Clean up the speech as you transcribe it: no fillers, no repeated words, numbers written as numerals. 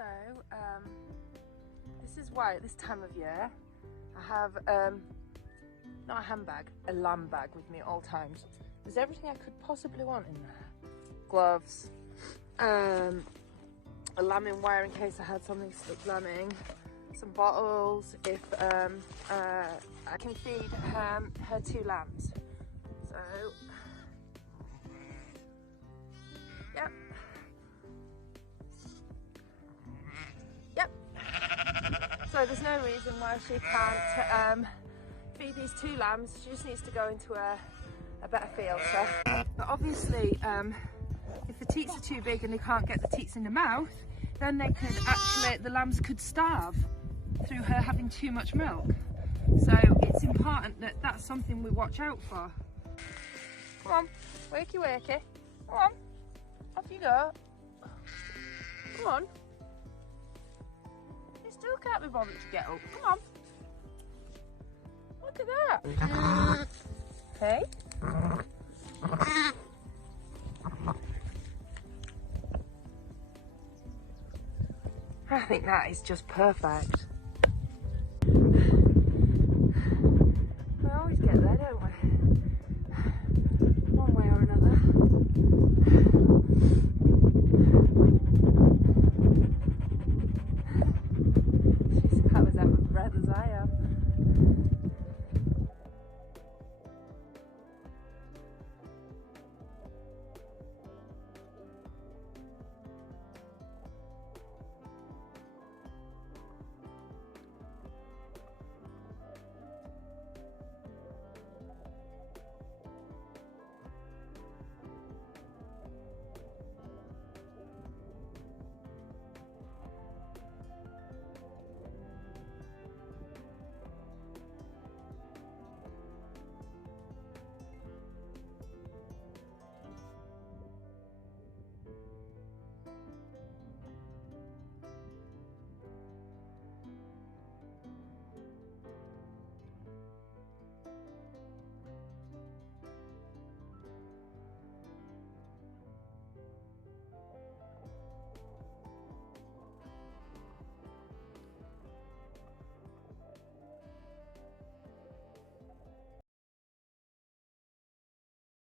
So, this is why at this time of year I have not a handbag, a lamb bag with me at all times. There's everything I could possibly want in there. Gloves, a lambing wire in case I had something stuck lambing, some bottles if I can feed her 2 lambs. So, yep. Yep. So there's no reason why she can't feed these 2 lambs. She just needs to go into a better field. So, but obviously, if the teats are too big and they can't get the teats in the mouth, then they could actually, the lambs could starve through her having too much milk. So it's important that that's something we watch out for. Come on, wakey wakey. Come on, off you go. Come on. You still can't be bothered to get up. Come on. Look at that. Hey. I think that is just perfect.